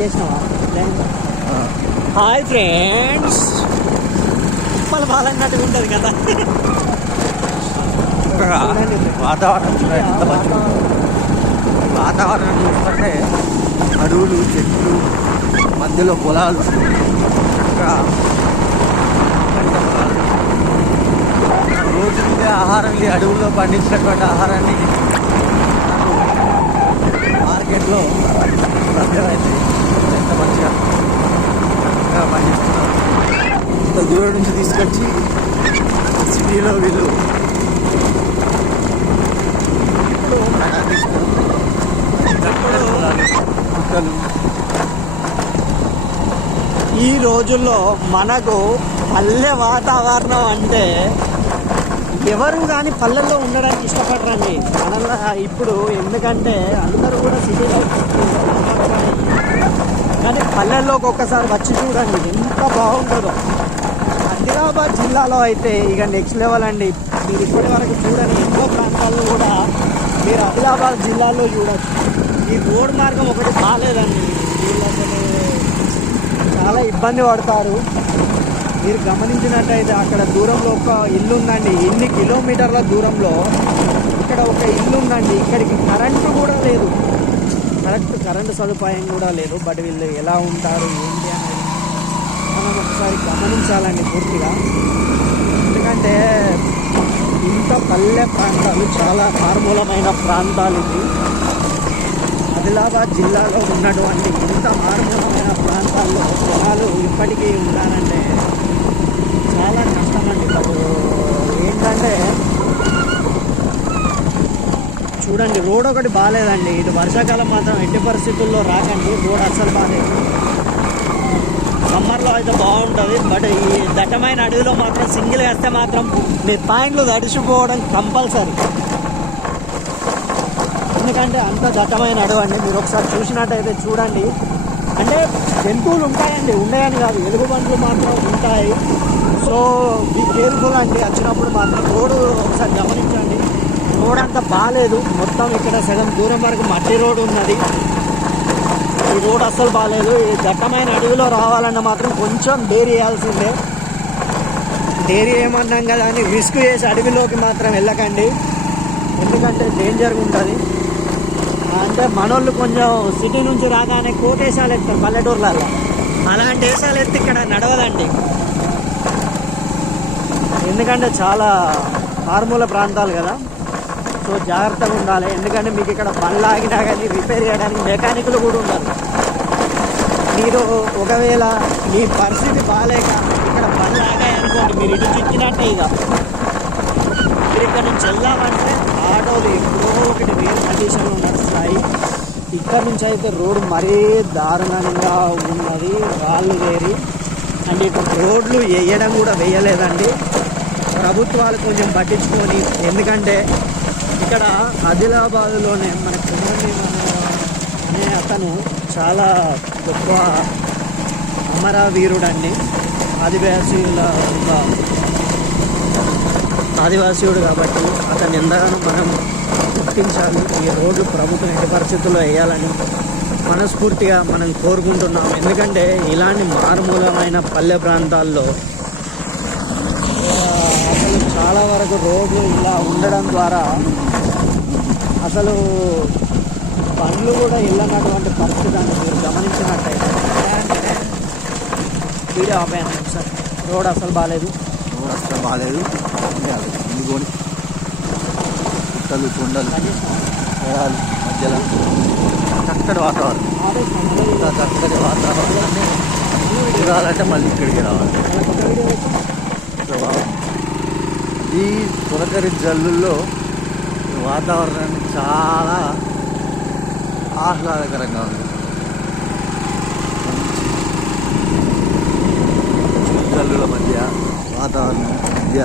చేసినావా? Hi friends, మళ్ళీ బాలన్నట్టుగా ఉంటుంది కదా. వాతావరణం చూస్తుంటే అడవులు, చెట్లు, మధ్యలో పొలాలు, రోజు నుండి ఆహారం, ఈ అడవుల్లో పండించినటువంటి ఆహారాన్ని మార్కెట్లో లభ్యమైంది. ఎంత మంచిగా పండిస్తున్నారు. ఇంత దూరం నుంచి తీసుకొచ్చి సిటీలో వీళ్ళు ఈ రోజుల్లో మనకు పల్లె వాతావరణం అంటే ఎవరు కానీ పల్లెల్లో ఉండడానికి ఇష్టపడరండి మనల్ని ఇప్పుడు. ఎందుకంటే అందరూ కూడా సిటీలో, కానీ పల్లెల్లోకి ఒక్కసారి వచ్చి చూడండి ఎంత బాగుంటుందో. ఆదిలాబాద్ జిల్లాలో అయితే ఇక నెక్స్ట్ లెవెల్ అండి. మీరు ఇప్పటి వరకు చూడని ఎన్నో ప్రాంతాల్లో కూడా మీరు ఆదిలాబాద్ జిల్లాలో చూడవచ్చు. ఈ రోడ్ మార్గం ఒకటి బాగాలేదండి. వీళ్ళు అసలు చాలా ఇబ్బంది పడతారు. మీరు గమనించినట్టయితే అక్కడ దూరంలో ఒక ఇల్లు ఉందండి. ఎన్ని కిలోమీటర్ల దూరంలో ఇక్కడ ఒక ఇల్లు ఉందండి. ఇక్కడికి కరెంటు కూడా లేదు, కరెంటు సదుపాయం కూడా లేదు. బట్ వీళ్ళు ఎలా ఉంటారు ఏంటి అనేది మనం ఒకసారి గమనించాలండి పూర్తిగా. ఎందుకంటే ఇంత పల్లె ప్రాంతాలు చాలా మారుమూలమైన ప్రాంతాలు ఇవి. ఆదిలాబాద్ జిల్లాలో ఉన్నటువంటి ఇంత మారుమూలమైన ప్రాంతాల్లో జనాలు ఇప్పటికీ ఉన్నారంటే చాలా కష్టమండి. బట్ ఏంటంటే చూడండి, రోడ్ ఒకటి బాగాలేదండి. ఇటు వర్షాకాలం మాత్రం ఎట్టి పరిస్థితుల్లో రాకండి, రోడ్ అస్సలు బాగాలేదు. సమ్మర్లో అయితే బాగుంటుంది, బట్ ఈ దట్టమైన అడవిలో మాత్రం సింగిల్ వేస్తే మాత్రం మీ పాయింట్లు తడిచిపోవడం కంపల్సరీ. ఎందుకంటే అంత దట్టమైన అడవి అండి. మీరు ఒకసారి చూసినట్టయితే చూడండి. అంటే జంతువులు ఉంటాయండి, ఉండయని కాదు, ఎలుగుబంట్లు మాత్రం ఉంటాయి. సో బీ కేర్ఫుల్ అండి. వచ్చినప్పుడు మాత్రం రోడ్డు ఒకసారి గమనించండి. రోడ్ అంతా బాగాలేదు. మొత్తం ఇక్కడ సగం దూరం వరకు మట్టి రోడ్డు ఉన్నది. ఈ రోడ్ అస్సలు బాగాలేదు. ఈ దట్టమైన అడవిలో రావాలన్నా మాత్రం కొంచెం డేరీ వేయాల్సిందే. డేరీ ఏమన్నాం కదా అని రిస్క్ చేసి అడవిలోకి మాత్రం వెళ్ళకండి, ఎందుకంటే డేంజర్గా ఉంటుంది. అంటే మనోళ్ళు కొంచెం సిటీ నుంచి రాగానే కోటేశాలు ఎత్తారు పల్లెటూర్లలో. అలాంటి వేషాలు ఎత్తి ఇక్కడ నడవదండి, ఎందుకంటే చాలా మారుమూల ప్రాంతాలు కదా. సో జాగ్రత్తగా ఉండాలి. ఎందుకంటే మీకు ఇక్కడ బండ్లు ఆగినా కానీ రిపేర్ చేయడానికి మెకానిక్లు కూడా ఉన్నారు. మీరు ఒకవేళ మీ పరిస్థితి బాగాలేక ఇక్కడ బండ్లు ఆగాయనుకోండి, మీరు ఇటు చిక్కినట్టే. ఇక మీరు ఇక్కడ నుంచి వెళ్దామంటే ఆటోలు ఎప్పుడో ఒకటి వేరే కండిషన్లో నడుస్తాయి. ఇక్కడ నుంచి అయితే రోడ్డు మరీ దారుణంగా ఉన్నది, రాళ్ళు వేరి. అండ్ ఇటు రోడ్లు వేయడం కూడా వేయలేదండి ప్రభుత్వాలు, కొంచెం పట్టించుకొని. ఎందుకంటే ఇక్కడ ఆదిలాబాద్లోనే మన కుమారదేవ్ అనే అతను చాలా గొప్ప అమరవీరుడండి. ఆదివాసీయుడు కాబట్టి అతన్ని ఎంతగానో మనం గుర్తించాలి. ఈ రోడ్లు ప్రభుత్వం ఎట్టి పరిస్థితుల్లో వేయాలని మనస్ఫూర్తిగా మనం కోరుకుంటున్నాం. ఎందుకంటే ఇలాంటి మారుమూలమైన పల్లె ప్రాంతాల్లో అసలు చాలా వరకు రోడ్లు ఇలా ఉండడం ద్వారా అసలు బండ్లు కూడా వెళ్ళనటువంటి పరిస్థితి అని మీరు గమనించినట్టయితే. Video ఆపాను sir. రోడ్ అసలు బాగాలేదు, ఇందుకొని గుట్టలు, కొండలు, పొలాలు మధ్యలో చక్కటి వాతావరణం. చక్కటి వాతావరణాన్ని చూడాలంటే మళ్ళీ ఇక్కడికి రావాలి. ఈ తొలకరి జల్లుల్లో వాతావరణాన్ని చాలా ఆహ్లాదకరంగా ఉంది. జల్లుల మధ్య వాతావరణం మధ్య